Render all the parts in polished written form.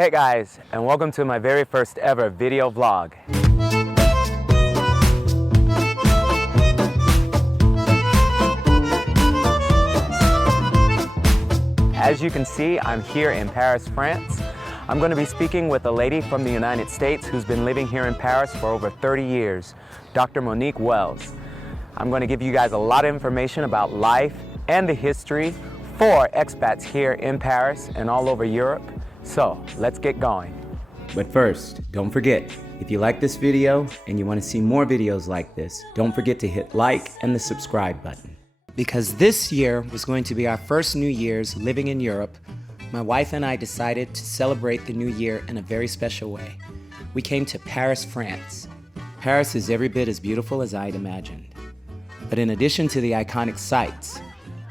Hey guys, and welcome to my very first ever video vlog. As you can see, I'm here in Paris, France. I'm going to be speaking with a lady from the United States who's been living here in Paris for over 30 years, Dr. Monique Wells. I'm going to give you guys a lot of information about life and the history for expats here in Paris and all over Europe. So let's get going. But first, don't forget, if you like this video and you want to see more videos like this, don't forget to hit like and the subscribe button. Because this year was going to be our first New Year's living in Europe, my wife and I decided to celebrate the new year in a very special way. We came to Paris, France. Paris is every bit as beautiful as I'd imagined. But in addition to the iconic sights,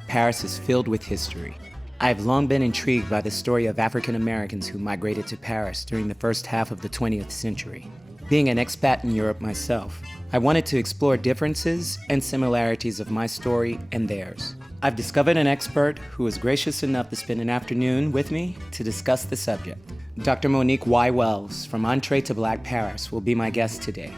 Paris is filled with history. I've long been intrigued by the story of African-Americans who migrated to Paris during the first half of the 20th century. Being an expat in Europe myself, I wanted to explore differences and similarities of my story and theirs. I've discovered an expert who was gracious enough to spend an afternoon with me to discuss the subject. Dr. Monique Y. Wells from Entree to Black Paris will be my guest today.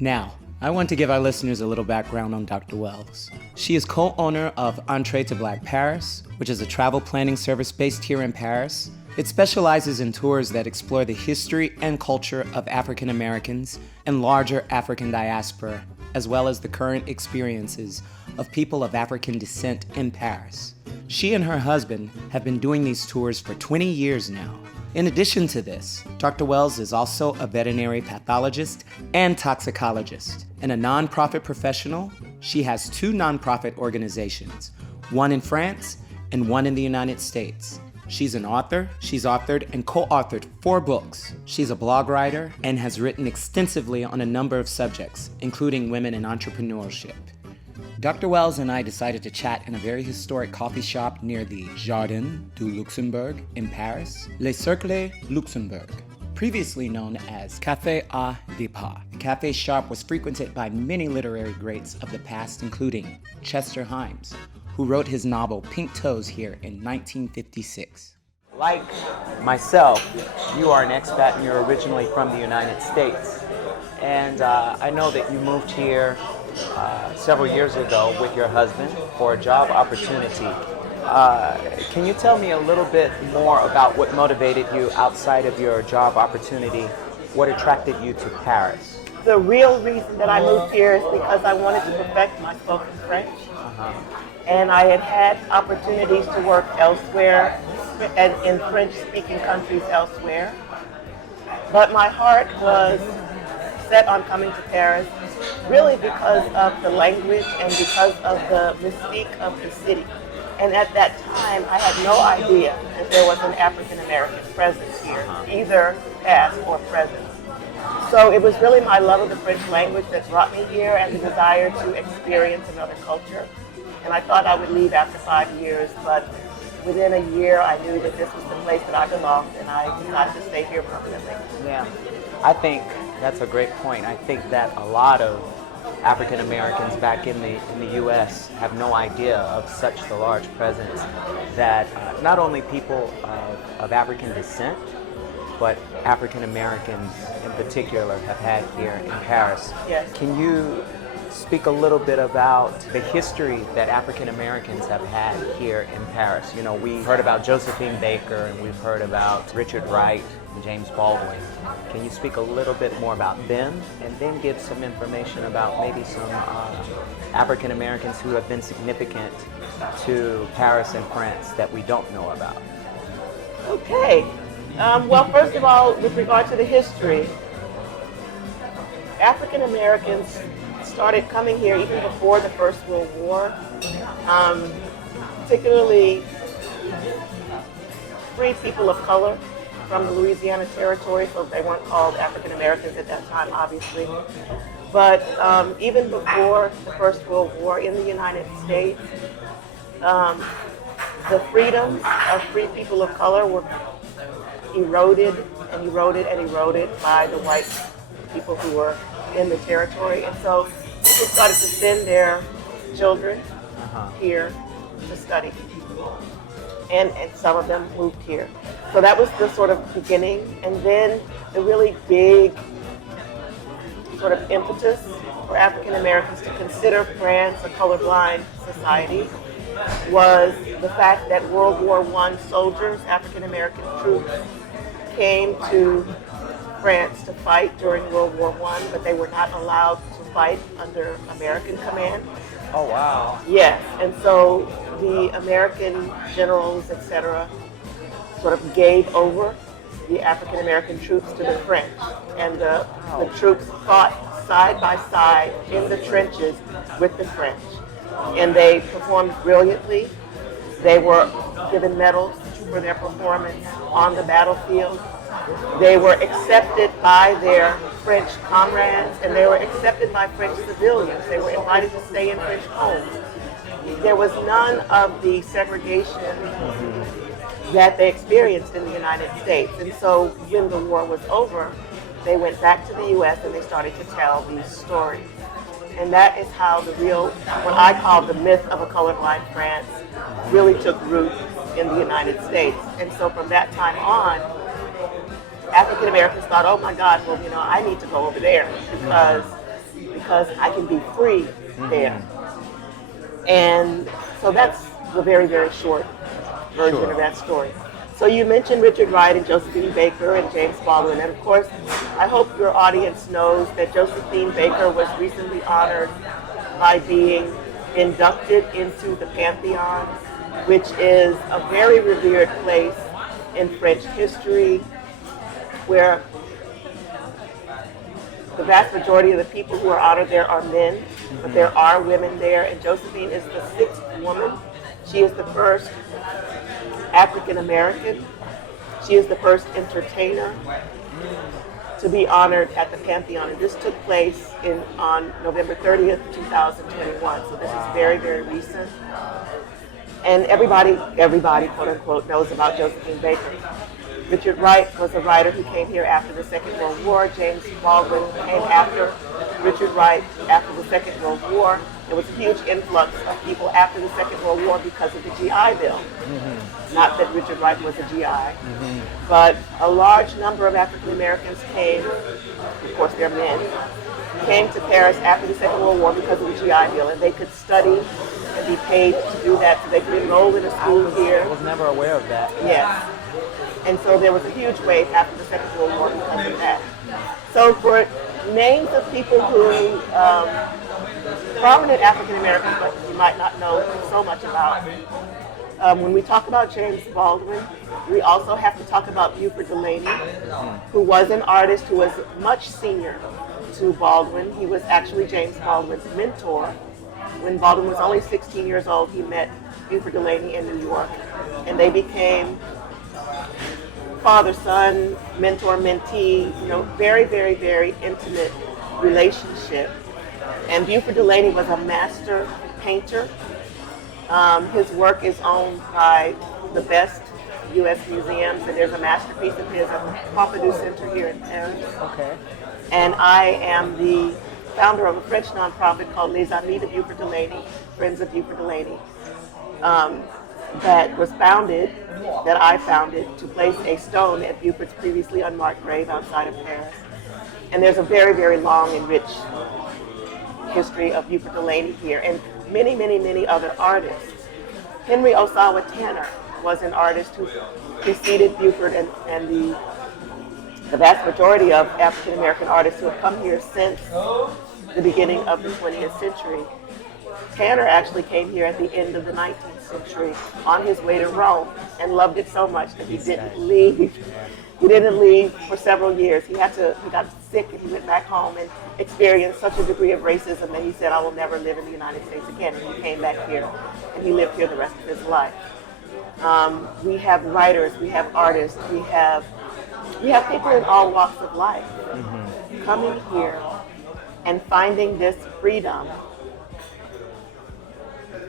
Now, I want to give our listeners a little background on Dr. Wells. She is co-owner of Entree to Black Paris, which is a travel planning service based here in Paris. It specializes in tours that explore the history and culture of African Americans and larger African diaspora, as well as the current experiences of people of African descent in Paris. She and her husband have been doing these tours for 20 years now. In addition to this, Dr. Wells is also a veterinary pathologist and toxicologist. And a nonprofit professional, she has two nonprofit organizations, one in France and one in the United States. She's an author. She's authored and co-authored 4 books. She's a blog writer and has written extensively on a number of subjects, including women in entrepreneurship. Dr. Wells and I decided to chat in a very historic coffee shop near the Jardin du Luxembourg in Paris, Le Cercle Luxembourg, previously known as Café à Départ. The cafe shop was frequented by many literary greats of the past, including Chester Himes, who wrote his novel Pink Toes here in 1956. Like myself, you are an expat and you're originally from the United States. And I know that you moved here several years ago with your husband for a job opportunity. Can you tell me a little bit more about what motivated you outside of your job opportunity? What attracted you to Paris? The real reason that I moved here is because I wanted to perfect my spoken French. And I had had opportunities to work elsewhere and in French-speaking countries elsewhere. But my heart was set on coming to Paris, really because of the language and because of the mystique of the city. And at that time, I had no idea that there was an African-American presence here, either past or present. So it was really my love of the French language that brought me here and the desire to experience another culture. And I thought I would leave after 5 years, but within a year I knew that this was the place that I belonged, and I decided to stay here permanently. Yeah, I think that's a great point. I think that a lot of African Americans back in the U.S. have no idea of such a large presence that not only people of African descent, but African Americans in particular have had here in Paris. Yes. Can you speak a little bit about the history that African Americans have had here in Paris? You know, we've heard about Josephine Baker and we've heard about Wright and James Baldwin. Can you speak a little bit more about them and then give some information about maybe some African Americans who have been significant to Paris and France that we don't know about? Okay. Well, first of all, with regard to the history, African Americans started coming here even before the First World War, particularly free people of color from the Louisiana Territory, so they weren't called African Americans at that time, obviously. But even before the First World War in the United States, the freedoms of free people of color were eroded and eroded and eroded by the white people who were in the territory. And so people started to send their children here to study. And some of them moved here. So that was the sort of beginning. And then the really big sort of impetus for African Americans to consider France a colorblind society was the fact that World War I soldiers, African American troops, came to France to fight during World War I, but they were not allowed to fight under American command. Oh, wow. Yes, and so the American generals, etc., sort of gave over the African American troops to the French, and the troops fought side by side in the trenches with the French, and they performed brilliantly. They were given medals for their performance on the battlefield. They were accepted by their French comrades, and they were accepted by French civilians. They were invited to stay in French homes. There was none of the segregation that they experienced in the United States. And so when the war was over, they went back to the U.S. and they started to tell these stories. And that is how the real, what I call the myth of a colorblind France, really took root in the United States. And so from that time on, African Americans thought, oh my God, well, I need to go over there because I can be free there. And so that's the very, very short version of that story. So you mentioned Richard Wright and Josephine Baker and James Baldwin. And of course, I hope your audience knows that Josephine Baker was recently honored by being inducted into the Pantheon, which is a very revered place in French history, where the vast majority of the people who are honored there are men, but there are women there, and Josephine is the 6th woman. She is the first African American. She is the first entertainer to be honored at the Pantheon, and this took place on November 30th, 2021. So this is very, very recent. And everybody, quote unquote, knows about Josephine Baker. Richard Wright was a writer who came here after the Second World War. James Baldwin came after Richard Wright after the Second World War. There was a huge influx of people after the Second World War because of the GI Bill. Not that Richard Wright was a GI, but a large number of African Americans came, of course they're men, came to Paris after the Second World War because of the GI Bill, and they could study and be paid to do that, so they could enroll in a school here. I was never aware of that. Yes. And so there was a huge wave after the Second World War because of that. So for names of people who, prominent African Americans, but you might not know so much about, when we talk about James Baldwin, we also have to talk about Buford Delaney, who was an artist who was much senior to Baldwin. He was actually James Baldwin's mentor. When Baldwin was only 16 years old, he met Buford Delaney in New York, and they became father-son, mentor-mentee, very, very, very intimate relationship. And Buford Delaney was a master painter. His work is owned by the best U.S. museums, and there's a masterpiece of his at the Pompidou Center here in Paris. Okay. And I am the founder of a French nonprofit called Les Amis de Buford Delaney, Friends of Buford Delaney, that I founded to place a stone at Buford's previously unmarked grave outside of Paris. And there's a very, very long and rich history of Buford Delaney here, and many, many, many other artists. Henry Osawa Tanner was an artist who preceded Buford, and the vast majority of African American artists who have come here since the beginning of the 20th century. Tanner actually came here at the end of the 19th century on his way to Rome and loved it so much that he didn't leave. He didn't leave for several years. He got sick and he went back home and experienced such a degree of racism that he said, I will never live in the United States again. And he came back here and he lived here the rest of his life. We have writers, we have artists, we have people in all walks of life coming here and finding this freedom,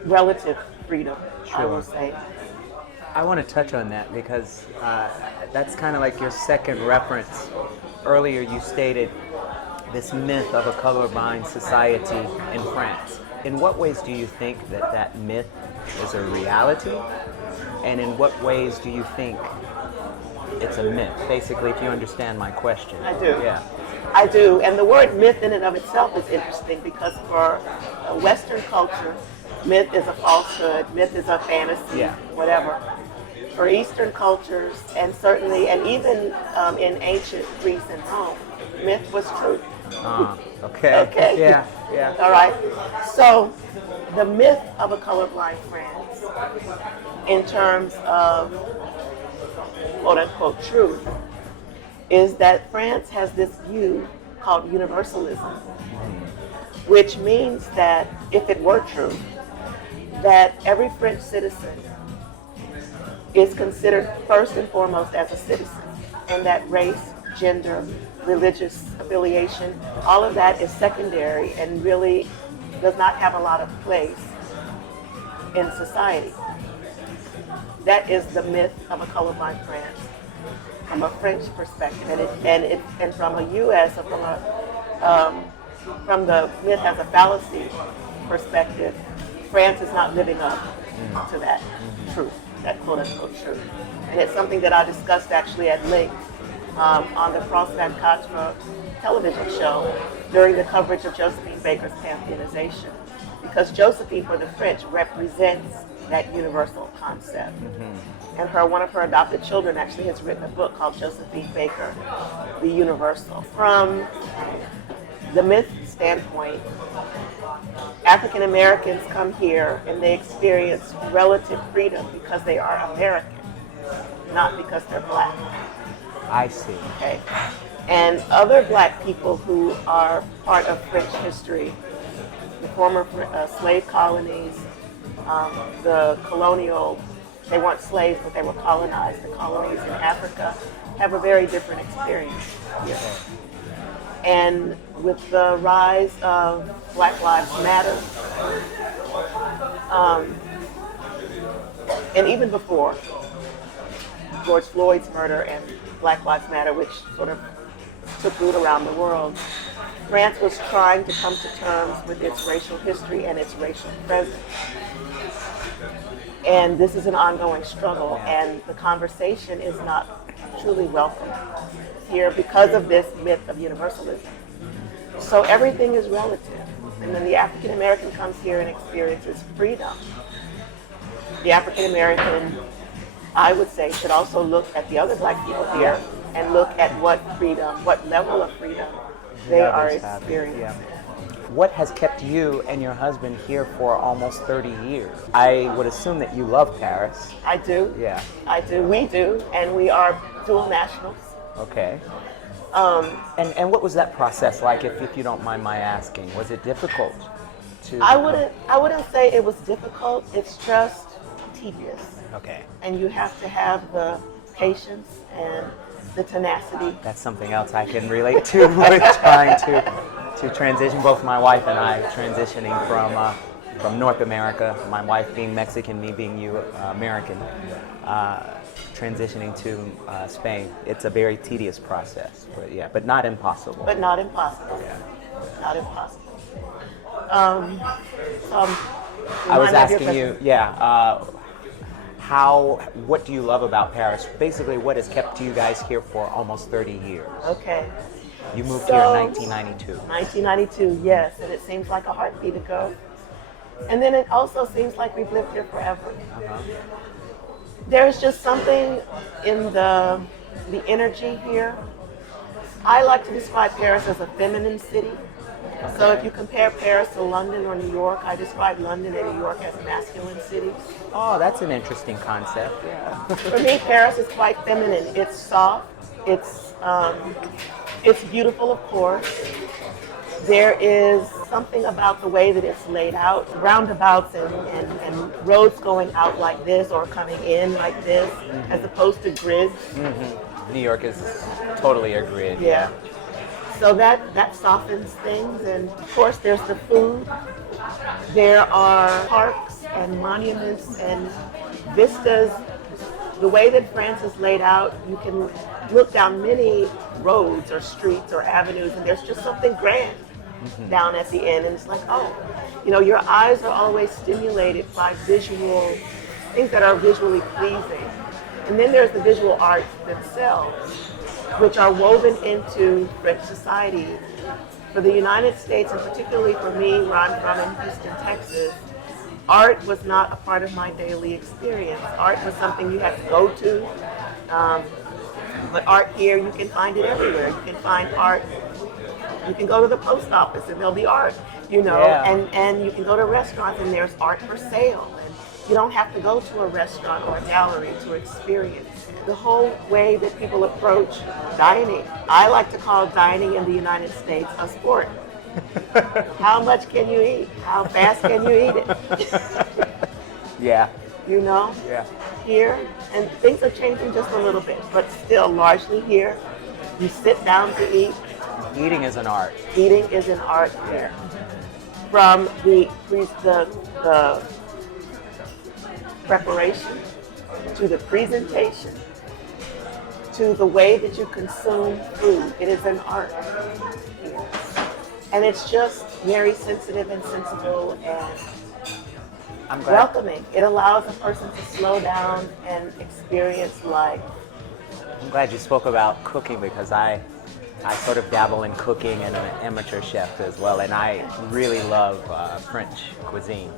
relative freedom, I will say. I want to touch on that because that's kind of like your second reference. Earlier you stated this myth of a colorblind society in France. In what ways do you think that myth is a reality? And in what ways do you think it's a myth, basically, if you understand my question. I do. Yeah. I do. And the word myth in and of itself is interesting because for Western culture, myth is a falsehood, myth is a fantasy, Yeah. whatever. For Eastern cultures, and certainly, and even in ancient Greece and Rome, myth was truth. Okay. Okay. Yeah, yeah. All right. So the myth of a colorblind France, in terms of quote unquote truth, is that France has this view called universalism, which means that if it were true, that every French citizen is considered first and foremost as a citizen, and that race, gender, religious affiliation, all of that is secondary and really does not have a lot of place in society. That is the myth of a colorblind France from a French perspective, and from a U.S. or from the myth as a fallacy perspective, France is not living up to that truth, that quote unquote truth. And it's something that I discussed actually at length on the France 24 television show during the coverage of Josephine Baker's Panthéonisation. Because Josephine for the French represents that universal concept. And one of her adopted children actually has written a book called Josephine Baker, The Universal. From the myth standpoint, African Americans come here and they experience relative freedom because they are American, not because they're black. I see. Okay. And other black people who are part of French history, the former slave colonies, the colonial, they weren't slaves, but they were colonized, the colonies in Africa, have a very different experience here. And with the rise of Black Lives Matter, and even before George Floyd's murder and Black Lives Matter, which sort of took root around the world, France was trying to come to terms with its racial history and its racial presence. And this is an ongoing struggle, and the conversation is not truly welcome here because of this myth of universalism. So everything is relative. And then the African American comes here and experiences freedom. The African American, I would say, should also look at the other black people here and look at what freedom, what level of freedom they are experiencing. What has kept you and your husband here for almost 30 years? I would assume that you love Paris. I do. Yeah. I do. We do. And we are dual nationals. Okay. And what was that process like, if you don't mind my asking? Was it difficult to... I wouldn't say it was difficult. It's just tedious. Okay. And you have to have the patience and the tenacity. That's something else I can relate to with trying to transition, both my wife and I transitioning from North America, my wife being Mexican, me being American, transitioning to Spain. It's a very tedious process, but not impossible. But not impossible. Yeah. Not impossible. I was asking you, what do you love about Paris? Basically, what has kept you guys here for almost 30 years? Okay. You moved here in 1992. 1992, yes, and it seems like a heartbeat ago. And then it also seems like we've lived here forever. There's just something in the energy here. I like to describe Paris as a feminine city. So if you compare Paris to London or New York, I describe London and New York as masculine cities. Oh, that's an interesting concept. Yeah. For me, Paris is quite feminine. It's soft. It's beautiful, of course. There is something about the way that it's laid out, roundabouts and roads going out like this or coming in like this, as opposed to grids. New York is totally a grid. Yeah. So that softens things, and of course there's the food. There are parks and monuments and vistas. The way that France is laid out, you can look down many roads or streets or avenues, and there's just something grand down at the end, and it's like, oh, your eyes are always stimulated by things that are visually pleasing. And then there's the visual arts themselves, which are woven into French society. For the United States, and particularly for me, where I'm from in Houston, Texas, art was not a part of my daily experience. Art was something you had to go to. But art here, you can find it everywhere. You can find art. You can go to the post office and there'll be art, and you can go to restaurants and there's art for sale. And you don't have to go to a restaurant or a gallery to experience the whole way that people approach dining. I like to call dining in the United States a sport. How much can you eat? How fast can you eat it? Yeah. Yeah. Here, and things are changing just a little bit, but still largely here, you sit down to eat. Eating is an art. Eating is an art here. From the preparation, to the presentation, to the way that you consume food. It is an art here. And it's just very sensitive and sensible and welcoming. It allows a person to slow down and experience life. I'm glad you spoke about cooking because I sort of dabble in cooking and I'm an amateur chef as well, and I really love French cuisine.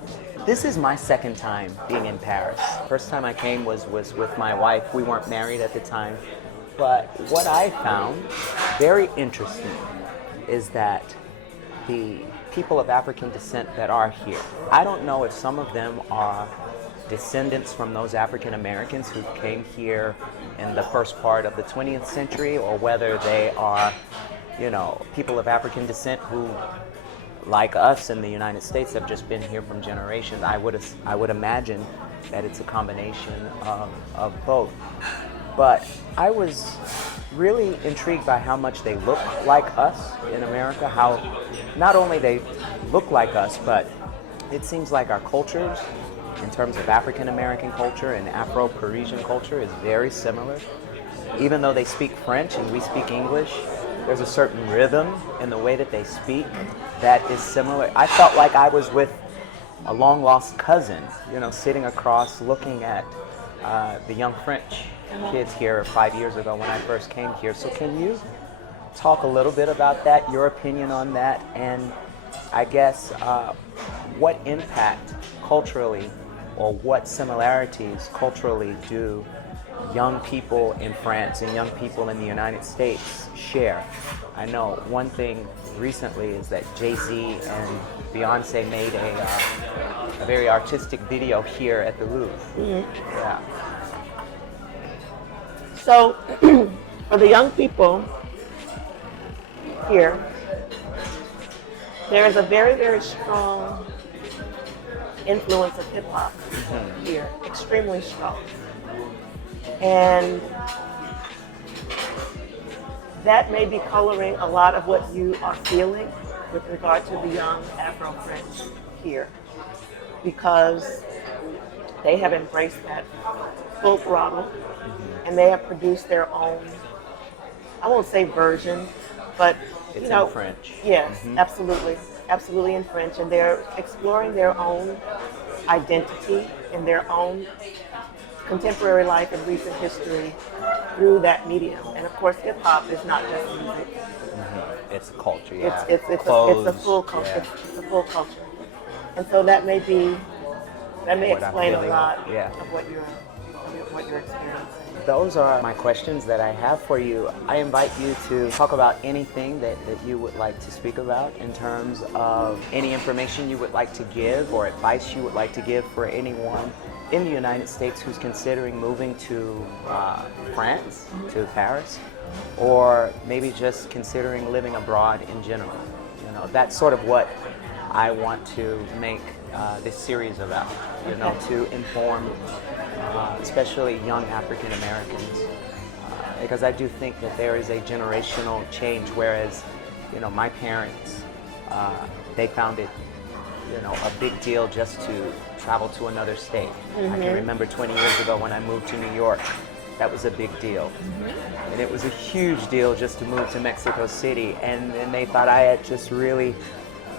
This is my second time being in Paris. First time I came was with my wife. We weren't married at the time, but what I found very interesting is that the people of African descent that are here, I don't know if some of them are descendants from those African Americans who came here in the first part of the 20th century, or whether they are, people of African descent who, like us in the United States, have just been here from generations. I would imagine that it's a combination of both. But I was really intrigued by how much they look like us in America, how not only they look like us, but it seems like our cultures, in terms of African American culture and Afro-Parisian culture, is very similar. Even though they speak French and we speak English, there's a certain rhythm in the way that they speak that is similar. I felt like I was with a long-lost cousin, sitting across looking at the young French kids here 5 years ago when I first came here. So can you talk a little bit about that, your opinion on that, and I guess what impact culturally or what similarities culturally do young people in France and young people in the United States share? I know one thing recently is that Jay-Z and Beyonce made a very artistic video here at the Louvre. Mm-hmm. Yeah. So, for the young people here, there is a very, very strong influence of hip hop here, extremely strong. And that may be coloring a lot of what you are feeling with regard to the young Afro-French here, because they have embraced that full throttle and they have produced their own, I won't say version, but it's in French. Yes, absolutely in French, and they're exploring their own identity and their own contemporary life and recent history through that medium. And of course, hip hop is not just music. Mm-hmm. It's a culture. Yeah. It's a full culture. Yeah. It's a full culture, and so that may explain a lot of what you're experiencing. Those are my questions that I have for you. I invite you to talk about anything that you would like to speak about in terms of any information you would like to give or advice you would like to give for anyone in the United States who's considering moving to France, to Paris, or maybe just considering living abroad in general. That's sort of what I want to make this series about, to inform especially young African Americans, because I do think that there is a generational change, whereas, my parents, they found it, a big deal just to travel to another state. Mm-hmm. I can remember 20 years ago when I moved to New York, that was a big deal. Mm-hmm. And it was a huge deal just to move to Mexico City, and then they thought I had just really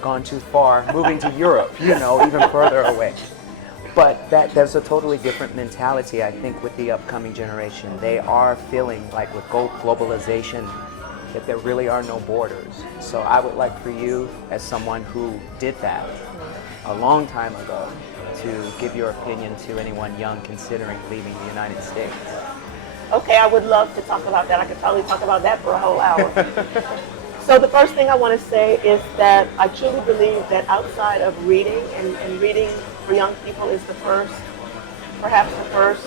gone too far, moving to Europe, even further away. But there's a totally different mentality, I think, with the upcoming generation. They are feeling like with globalization that there really are no borders. So I would like for you, as someone who did that a long time ago, to give your opinion to anyone young considering leaving the United States. Okay, I would love to talk about that. I could probably talk about that for a whole hour. So the first thing I want to say is that I truly believe that outside of reading, and reading for young people is the first, perhaps the first,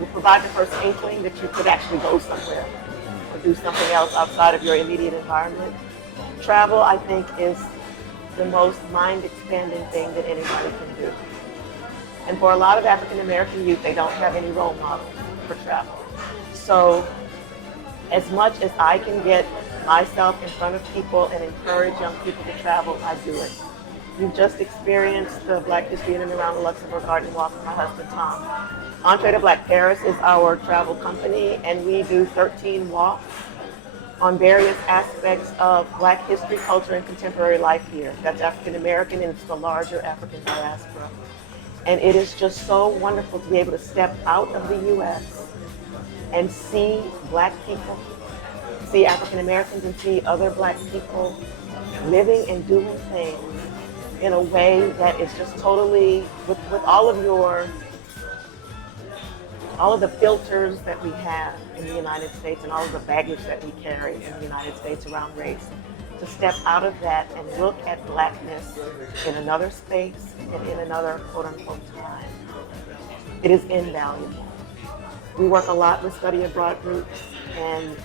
will provide the first inkling that you could actually go somewhere or do something else outside of your immediate environment. Travel, I think, is the most mind-expanding thing that anybody can do. And for a lot of African American youth, they don't have any role models for travel. So as much as I can get myself in front of people and encourage young people to travel, I do it. You've just experienced the Black History in and around the Luxembourg Garden Walk with my husband, Tom. Entree to Black Paris is our travel company, and we do 13 walks on various aspects of Black history, culture, and contemporary life here. That's African American, and it's the larger African diaspora. And it is just so wonderful to be able to step out of the U.S. and see Black people, see African Americans, and see other Black people living and doing things in a way that is just totally, with all of the filters that we have in the United States and all of the baggage that we carry in the United States around race, to step out of that and look at Blackness in another space and in another quote-unquote time. It is invaluable. We work a lot with study abroad groups, and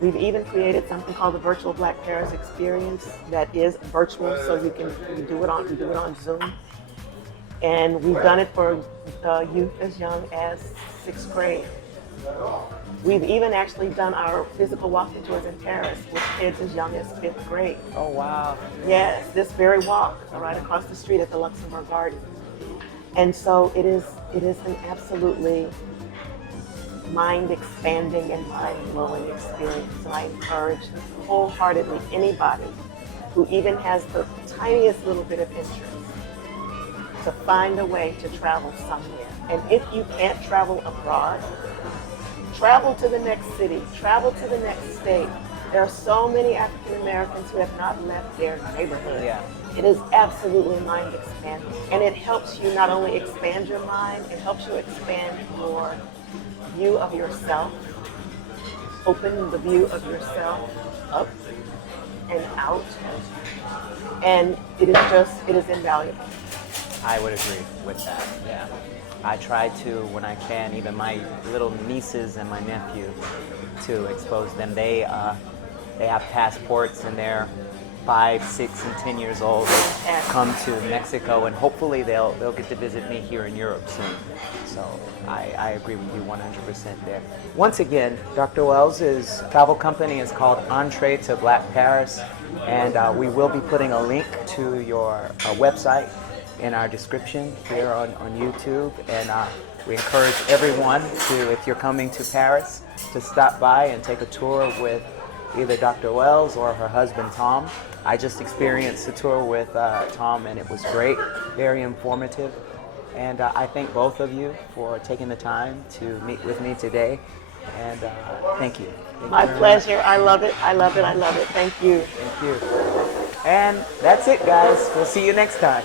we've even created something called the Virtual Black Paris Experience that is virtual, so we do it on Zoom. And we've done it for youth as young as 6th grade. We've even actually done our physical walking tours in Paris with kids as young as 5th grade. Oh, wow. Yes, this very walk right across the street at the Luxembourg Garden. And so it is an absolutely mind-expanding and mind-blowing experience. And I encourage wholeheartedly anybody who even has the tiniest little bit of interest to find a way to travel somewhere. And if you can't travel abroad, travel to the next city, travel to the next state. There are so many African Americans who have not left their neighborhood. Yeah. It is absolutely mind expanding. And it helps you not only expand your mind, it helps you expand your view of yourself, open the view of yourself up and out. And it is invaluable. I would agree with that, yeah. I try to, when I can, even my little nieces and my nephew, to expose them. They have passports and they're 5, 6, and 10 years old. They come to Mexico, and hopefully they'll get to visit me here in Europe soon. So I agree with you 100% there. Once again, Dr. Wells' travel company is called Entree to Black Paris, and we will be putting a link to your website in our description here on YouTube, and we encourage everyone to, if you're coming to Paris, to stop by and take a tour with either Dr. Wells or her husband Tom. I just experienced a tour with Tom, and it was great, very informative, and I thank both of you for taking the time to meet with me today, and thank you. My pleasure. I love it. I love it. I love it. Thank you. Thank you. And that's it, guys. We'll see you next time.